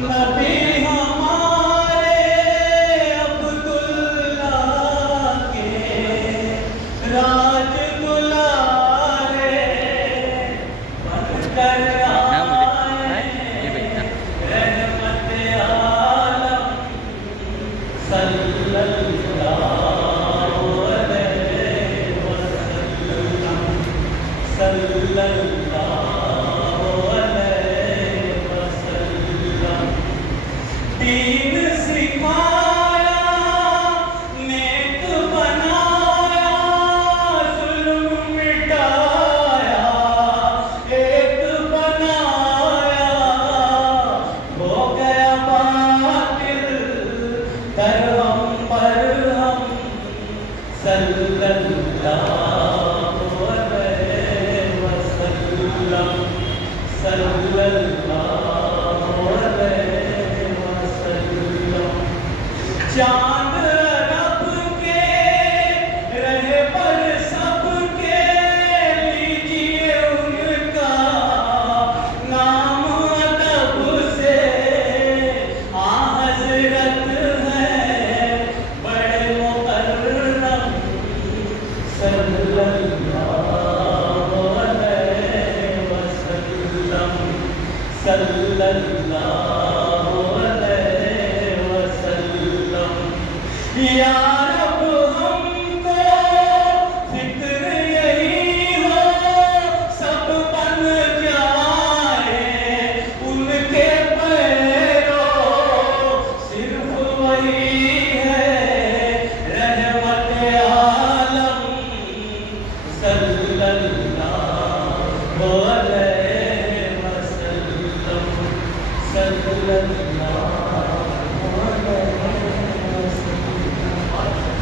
नबी हमारे अब्दुल्ला के राज दुलारे बनकर आए रहमत आलम सल्लल्लाहु अलैहि वसल्लम सल्लल्लाहु अलैहि वसल्लम। दीन सिखाया नेक बनाया जुल्म मिटाया एक बनाया हो गया बातिल पर हम सल्लल्लाहु अलैहि वसल्लम सल्लल्लाहु अलैहि वसल्लम। चांद रब के रहे पर सबके लीजिए उनका नाम अदब से आ हजरत है बड़े मुकर्रम सल्लल्लाहु अलैहि वसल्लम सल्लल्लाहु अलैहि वसल्लम। या रब हमको फिक्र यही हो सब बन जाए उनके पैरों सिर्फ वही है रहमत आलम सल्लल्लाहु अलैहि वसल्लम सल्लल्लाहु अलैहि वसल्लम।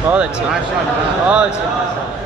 बहुत अच्छी, बहुत अच्छी।